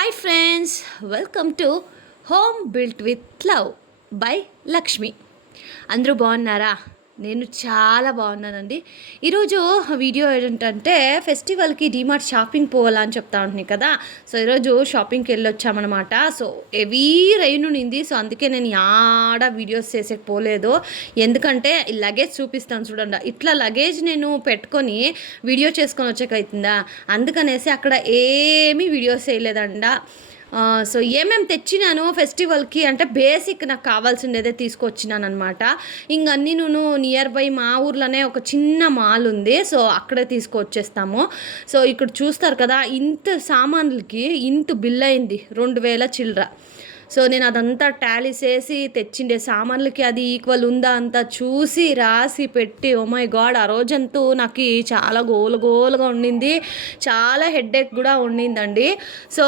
hi friends welcome to home built with love by Lakshmi అందరూ బాగున్నారా నేను చాలా బాగున్నానండి. ఈరోజు వీడియో ఏంటంటే ఫెస్టివల్కి డిమార్ట్ షాపింగ్ పోవాలని చెప్తా ఉంటున్నాయి కదా. సో ఈరోజు షాపింగ్కి వెళ్ళొచ్చామన్నమాట. సో హెవీ రైన్ ఉంది సో అందుకే నేను యాడ వీడియోస్ చేసేకి పోలేదు. ఎందుకంటే లగేజ్ చూపిస్తాను చూడండి. ఇట్లా లగేజ్ నేను పెట్టుకొని వీడియో చేసుకొని వచ్చేకైతుందా? అందుకనేసి అక్కడ ఏమీ వీడియోస్ చేయలేదండ సో ఏమేమి తెచ్చినాను ఫెస్టివల్కి అంటే బేసిక్ నాకు కావాల్సిందేదే తీసుకొచ్చినాను అనమాట ఇంకన్నీ నేను నియర్ బై మా ఊర్లోనే ఒక చిన్న మాల్ ఉంది. సో అక్కడే తీసుకొచ్చేస్తాము. సో ఇక్కడ చూస్తారు కదా ఇంత సామాన్లకి ఇంత బిల్ అయింది. రెండు వేల చిల్లర. సో నేను అదంతా టాలీ చేసి తెచ్చిండే సామాన్లకి అది ఈక్వల్ ఉందా అంతా చూసి రాసి పెట్టి ఓ మై గాడ్ ఆ రోజంతూ నాకు చాలా గోలు గోలుగా ఉండింది. చాలా హెడ్ఏక్ కూడా ఉండిందండి. సో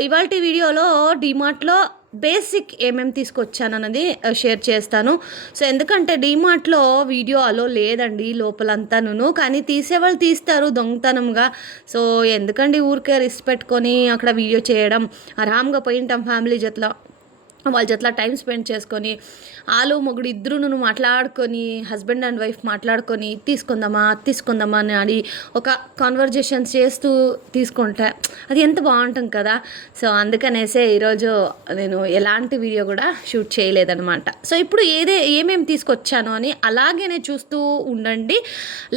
ఇవాళ వీడియోలో డిమార్ట్లో బేసిక్ ఏమేమి తీసుకొచ్చానన్నది షేర్ చేస్తాను. సో ఎందుకంటే డీమార్ట్లో వీడియో అలో లేదండి లోపలంతాను కానీ తీసేవాళ్ళు తీస్తారు దొంగతనంగా. సో ఎందుకండి ఊరికే రిస్క్ పెట్టుకొని అక్కడ వీడియో చేయడం? ఆరామ్గా పోయింటాం ఫ్యామిలీ జతలో వాళ్ళ జట్లా టైం స్పెండ్ చేసుకొని ఆలు మొగుడు ఇద్దరు నువ్వు మాట్లాడుకొని హస్బెండ్ అండ్ వైఫ్ మాట్లాడుకొని తీసుకుందామా తీసుకుందామా అని అని ఒక కాన్వర్జేషన్ చేస్తూ తీసుకుంటే అది ఎంత బాగుంటుంది కదా. సో అందుకనేసే ఈరోజు నేను ఎలాంటి వీడియో కూడా షూట్ చేయలేదనమాట సో ఇప్పుడు ఏదే ఏమేమి తీసుకొచ్చాను అని అలాగేనే చూస్తూ ఉండండి.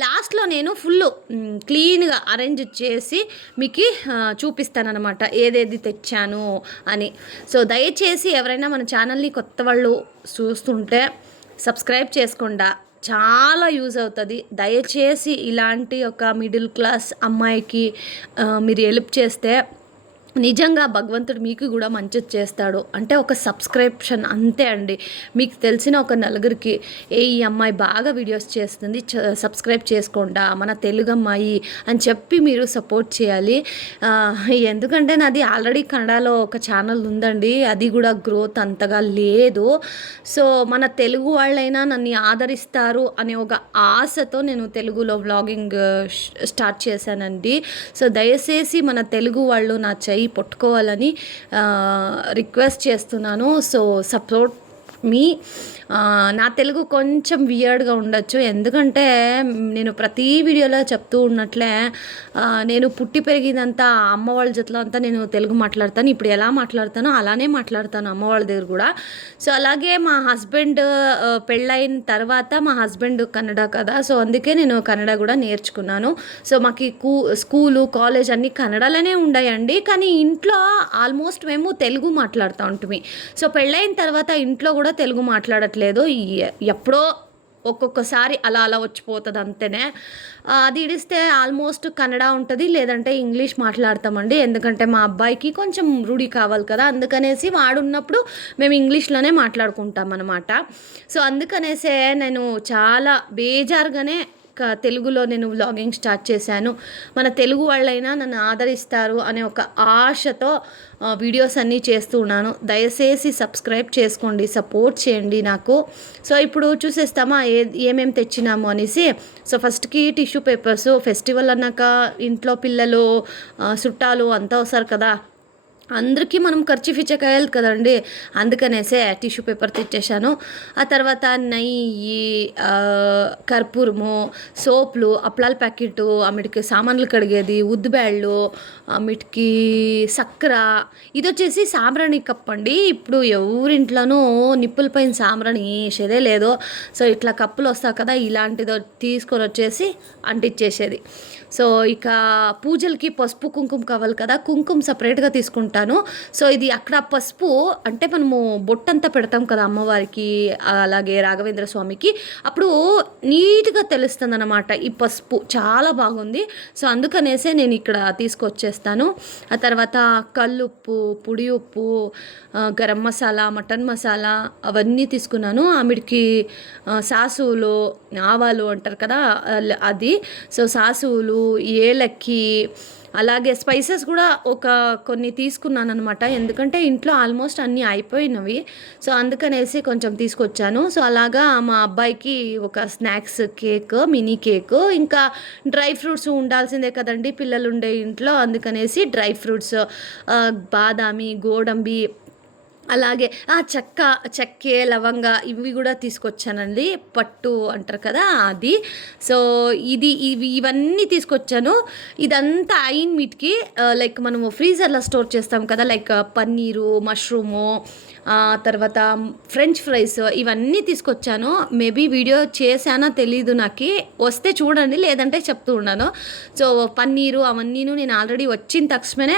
లాస్ట్లో నేను ఫుల్ క్లీన్గా అరేంజ్ చేసి మీకు చూపిస్తానన్నమాట. ఏదేది తెచ్చాను అని. సో దయచేసి ఎవరైనా మన ఛానల్ని కొత్త వాళ్ళు చూస్తుంటే సబ్స్క్రైబ్ చేసుకుండా. చాలా యూజ్ అవుతుంది. దయచేసి ఇలాంటి ఒక మిడిల్ క్లాస్ అమ్మాయికి మీరు హెల్ప్ చేస్తే నిజంగా భగవంతుడు మీకు కూడా మంచిది చేస్తాడు. అంటే ఒక సబ్స్క్రిప్షన్ అంతే అండి. మీకు తెలిసిన ఒక నలుగురికి ఏ ఈ అమ్మాయి బాగా వీడియోస్ చేస్తుంది సబ్స్క్రైబ్ చేసుకోండా మన తెలుగు అమ్మాయి అని చెప్పి మీరు సపోర్ట్ చేయాలి. ఎందుకంటే నాది ఆల్రెడీ కన్నడలో ఒక ఛానల్ ఉందండి. అది కూడా గ్రోత్ అంతగా లేదు. సో మన తెలుగు వాళ్ళైనా నన్ను ఆదరిస్తారు అనే ఒక ఆశతో నేను తెలుగులో వ్లాగింగ్ స్టార్ట్ చేశానండి. సో దయచేసి మన తెలుగు వాళ్ళు నా చెయ్యి పట్టుకోవాలని రిక్వెస్ట్ చేస్తున్నాను. సో సపోర్ట్ మీ నా తెలుగు కొంచెం వియర్డ్గా ఉండొచ్చు. ఎందుకంటే నేను ప్రతి వీడియోలో చెప్తూ ఉన్నట్లే నేను పుట్టి పెరిగిందంతా అమ్మ వాళ్ళ జతలో అంతా నేను తెలుగు మాట్లాడతాను. ఇప్పుడు ఎలా మాట్లాడతానో అలానే మాట్లాడతాను అమ్మ వాళ్ళ దగ్గర కూడా. సో అలాగే మా హస్బెండ్ పెళ్ళైన తర్వాత మా హస్బెండ్ కన్నడ కదా సో అందుకే నేను కన్నడ కూడా నేర్చుకున్నాను. సో మాకు కూ స్కూలు కాలేజ్ అన్నీ కన్నడలోనే ఉన్నాయండి కానీ ఇంట్లో ఆల్మోస్ట్ మేము తెలుగు మాట్లాడుతూ ఉంటుంది సో పెళ్ళైన తర్వాత ఇంట్లో కూడా తెలుగు మాట్లాడట్లేదు. ఎప్పుడో ఒక్కొక్కసారి అలా అలా వచ్చిపోతుంది అంతేనే. అది ఇడిస్తే ఆల్మోస్ట్ కన్నడ ఉంటుంది లేదంటే ఇంగ్లీష్ మాట్లాడతామండి. ఎందుకంటే మా అబ్బాయికి కొంచెం రూఢి కావాలి కదా అందుకనేసి వాడున్నప్పుడు మేము ఇంగ్లీష్లోనే మాట్లాడుకుంటాం అనమాట సో అందుకనేసే నేను చాలా బేజారుగానే తెలుగులో నేను వ్లాగింగ్ స్టార్ట్ చేశాను. మన తెలుగు వాళ్ళైనా నన్ను ఆదరిస్తారు అనే ఒక ఆశతో వీడియోస్ అన్నీ చేస్తూ ఉన్నాను. దయచేసి సబ్స్క్రైబ్ చేసుకోండి సపోర్ట్ చేయండి నాకు. సో ఇప్పుడు చూసేస్తామా ఏ ఏమేమి తెచ్చినాము అనేసి. సో ఫస్ట్కి టిష్యూ పేపర్స్ ఫెస్టివల్ అన్నాక ఇంట్లో పిల్లలు చుట్టాలు అంతా వస్తారు కదా. అందరికీ మనం ఖర్చు ఇచ్చేకాయాలి కదండి. అందుకనేసే టిష్యూ పేపర్ తెచ్చేసాను ఆ తర్వాత నెయ్యి కర్పూరము సోపులు అప్పలాల ప్యాకెట్ అమిటికి సామాన్లు కడిగేది ఉద్దుబ్యాళ్ళు అమిటికి చక్కెర ఇది వచ్చేసి సాంబ్రాణి కప్ అండి. ఇప్పుడు ఎవరింట్లోనూ నిప్పుల పైన సాంబ్రాణి వేసేదే లేదు. సో ఇట్లా కప్పులు వస్తాయి కదా ఇలాంటిది తీసుకొని వచ్చేసి అంటించేసేది సో ఇక పూజలకి పసుపు కుంకుమ కావాలి కదా కుంకుమ సపరేట్గా తీసుకుంటాను సో ఇది అక్కడ పసుపు అంటే మనము బొట్టంతా పెడతాం కదా అమ్మవారికి అలాగే రాఘవేంద్ర స్వామికి. అప్పుడు నీట్గా తెలుస్తుంది అనమాట ఈ పసుపు. చాలా బాగుంది. సో అందుకనేసే నేను ఇక్కడ తీసుకొచ్చేస్తాను. ఆ తర్వాత కల్లుప్పు పొడి ఉప్పు గరం మసాలా మటన్ మసాలా అవన్నీ తీసుకున్నాను. ఆమెడికి సాసువులు ఆవాలు అంటారు కదా అది. సో సాసువులు ఏలక్కి అలాగే స్పైసెస్ కూడా ఒక కొన్ని తీసుకున్నాను అనమాట ఎందుకంటే ఇంట్లో ఆల్మోస్ట్ అన్నీ అయిపోయినవి. సో అందుకనేసి కొంచెం తీసుకొచ్చాను. సో అలాగా మా అబ్బాయికి ఒక స్నాక్స్ కేక్ మినీ కేక్ ఇంకా డ్రై ఫ్రూట్స్ ఉండాల్సిందే కదండి పిల్లలు ఉండే ఇంట్లో. అందుకనేసి డ్రై ఫ్రూట్స్ బాదామి గోడంబి అలాగే ఆ చెక్క చెక్కే లవంగ ఇవి కూడా తీసుకొచ్చానండి. పట్టు అంటారు కదా అది. సో ఇది ఇవి ఇవన్నీ తీసుకొచ్చాను. ఇదంతా అయిన మీట్కి లైక్ మనము ఫ్రీజర్లో స్టోర్ చేస్తాం కదా లైక్ పన్నీరు మష్రూము తర్వాత ఫ్రెంచ్ ఫ్రైస్ ఇవన్నీ తీసుకొచ్చాను. మేబీ వీడియో చేశానో తెలీదు నాకు. వస్తే చూడండి లేదంటే చెప్తూ ఉన్నాను. సో పన్నీరు అవన్నీను నేను ఆల్రెడీ వచ్చిన తక్షణమే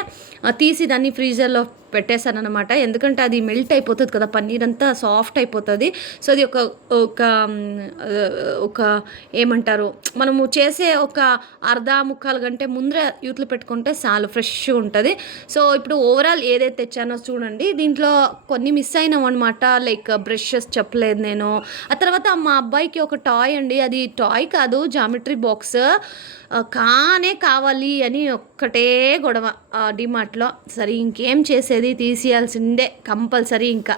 తీసి దాన్ని ఫ్రీజర్లో పెట్టేశాను అనమాట ఎందుకంటే అది మెల్ట్ అయిపోతుంది కదా పన్నీర్ అంతా సాఫ్ట్ అయిపోతుంది. సో అది ఒక ఒక ఒక ఏమంటారు మనము చేసే ఒక అర్ధ ముక్కాలు గంటే ముందర యూత్లు పెట్టుకుంటే చాలు ఫ్రెష్గా ఉంటుంది. సో ఇప్పుడు ఓవరాల్ ఏదైతే తెచ్చానో చూడండి దీంట్లో కొన్ని మిస్ అయినాం అనమాట లైక్ బ్రషెస్ చెప్పలేదు నేను. ఆ తర్వాత మా అబ్బాయికి ఒక టాయ్ అండి. అది టాయ్ కాదు జామెట్రీ బాక్స్. కానే కావాలి అని ఒక్కటే గొడవ డిమార్ట్లో. సరే ఇంకేం చేసేది? తీసేయాల్సిందే కంపల్సరీ ఇంకా.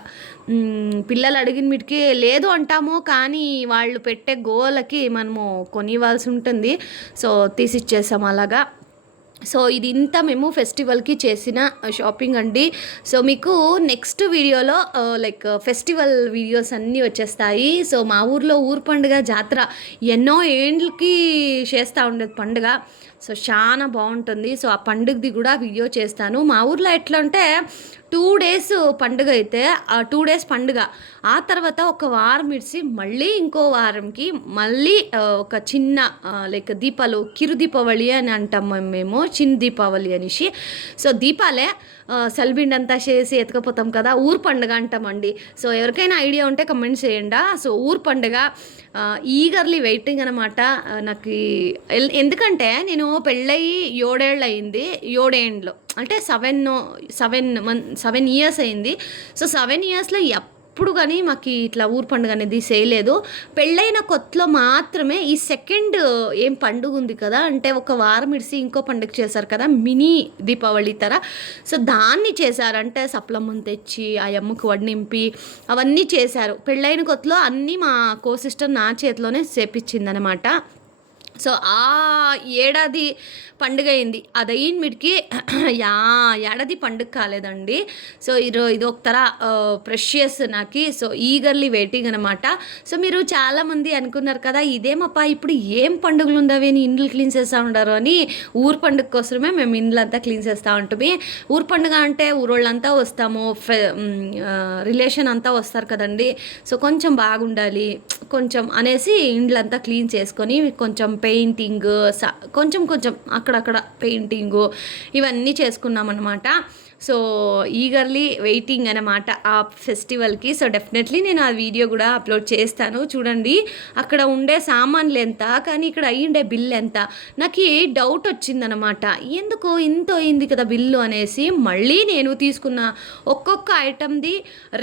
పిల్లలు అడిగిన మీటికి లేదు అంటాము కానీ వాళ్ళు పెట్టే గోలకి మనము కొనివ్వాల్సి ఉంటుంది. సో తీసిచ్చేసాం అలాగా. సో ఇది ఇంత మేము ఫెస్టివల్కి చేసిన షాపింగ్ అండి. సో మీకు నెక్స్ట్ వీడియోలో లైక్ ఫెస్టివల్ వీడియోస్ అన్నీ వచ్చేస్తాయి. సో మా ఊర్లో ఊరు పండుగ జాతర ఎన్నో ఏండ్లకి చేస్తూ ఉండేది పండుగ. సో చాలా బాగుంటుంది. సో ఆ పండుగది కూడా వీడియో చేస్తాను. మా ఊర్లో ఎట్లా అంటే టూ డేస్ పండుగ అయితే ఆ టూ డేస్ పండుగ. ఆ తర్వాత ఒక వారం ఇడిసి మళ్ళీ ఇంకో వారంకి మళ్ళీ ఒక చిన్న లైక్ దీపాలు కిరు దీపావళి అని అంటాం మేము చిన్న దీపావళి అనేసి. సో దీపాలే సల్బిండ్ అంతా చేసి ఎతకపోతాం కదా ఊరు పండుగ అంటామండి. సో ఎవరికైనా ఐడియా ఉంటే కమెంట్ చేయండి. సో ఊరు పండుగ ఈగర్లీ వెయిటింగ్ అనమాట నాకు ఎందుకంటే నేను పెళ్ళయి ఏడేళ్ళు అయింది ఏడేండ్లో. అంటే సెవెన్ సెవెన్ మన్ సెవెన్ ఇయర్స్ అయింది. సో సెవెన్ ఇయర్స్లో ఎప్పుడు కానీ మాకు ఇట్లా ఊరు పండుగ అనేది చేయలేదు. పెళ్ళైన కొత్తలో మాత్రమే ఈ సెకండ్ ఏం పండుగ ఉంది కదా అంటే ఒక వారం ఇడిసి ఇంకో పండుగ చేశారు కదా మినీ దీపావళి తర. సో దాన్ని చేశారంటే సప్లమ్మను తెచ్చి ఆ అమ్మకు వడ్నింపి అవన్నీ చేశారు. పెళ్ళైన కొత్తలో అన్నీ మా కో సిస్టర్ నా చేతిలోనే చేపించిందనమాట. సో ఆ ఏడాది పండుగ అయింది అది అయిన మీడికి యా ఏడాది పండుగ కాలేదండి. సో ఇది ఇది ఒక తర ప్రెషియస్ నాకు. సో ఈగర్లీ వెయిటింగ్ అనమాట సో మీరు చాలామంది అనుకున్నారు కదా ఇదేమప్పా ఇప్పుడు ఏం పండుగలు ఉండవి అని ఇండ్లు క్లీన్ చేస్తూ ఉండరు అని ఊరు పండుగ కోసమే మేము ఇండ్లంతా క్లీన్ చేస్తూ ఉంటుంది ఊరు పండుగ అంటే ఊరోళ్ళంతా వస్తాము రిలేషన్ అంతా వస్తారు కదండి. సో కొంచెం బాగుండాలి కొంచెం అనేసి ఇండ్లంతా క్లీన్ చేసుకొని కొంచెం పెయింటింగ్ కొంచెం కొంచెం అక్కడ అక్కడక్కడ పెయింటింగు ఇవన్నీ చేసుకున్నామన్నమాట. సో ఈగర్లీ వెయిటింగ్ అనమాట ఆ ఫెస్టివల్కి సో డెఫినెట్లీ నేను ఆ వీడియో కూడా అప్లోడ్ చేస్తాను. చూడండి అక్కడ ఉండే సామాన్లు ఎంత కానీ ఇక్కడ అయ్యిండే బిల్ ఎంత. నాకు డౌట్ వచ్చిందనమాట ఎందుకు ఇంత అయింది కదా బిల్లు అనేసి మళ్ళీ నేను తీసుకున్న ఒక్కొక్క ఐటమ్ది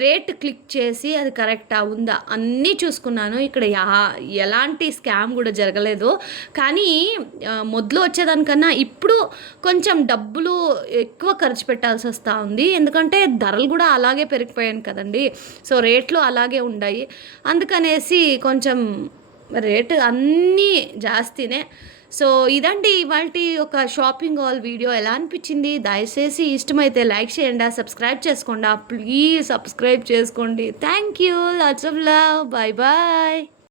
రేట్ క్లిక్ చేసి అది కరెక్టా ఉందా అన్నీ చూసుకున్నాను. ఇక్కడ ఎలాంటి స్కామ్ కూడా జరగలేదు. కానీ మొదలు వచ్చేదానికన్నా ఇప్పుడు కొంచెం డబ్బులు ఎక్కువ ఖర్చు పెట్టాల్సి వస్తూ ఉంది. ఎందుకంటే ధరలు కూడా అలాగే పెరిగిపోయాను కదండి. సో రేట్లు అలాగే ఉన్నాయి అందుకనేసి కొంచెం రేటు అన్నీ జాస్తినే. సో ఇదండి ఇవాళ ఒక షాపింగ్ హాల్ వీడియో. ఎలా అనిపించింది? దయచేసి ఇష్టమైతే లైక్ చేయండి. సబ్స్క్రైబ్ చేసుకోండి. ప్లీజ్ సబ్స్క్రైబ్ చేసుకోండి. Thank you. Lots love bye bye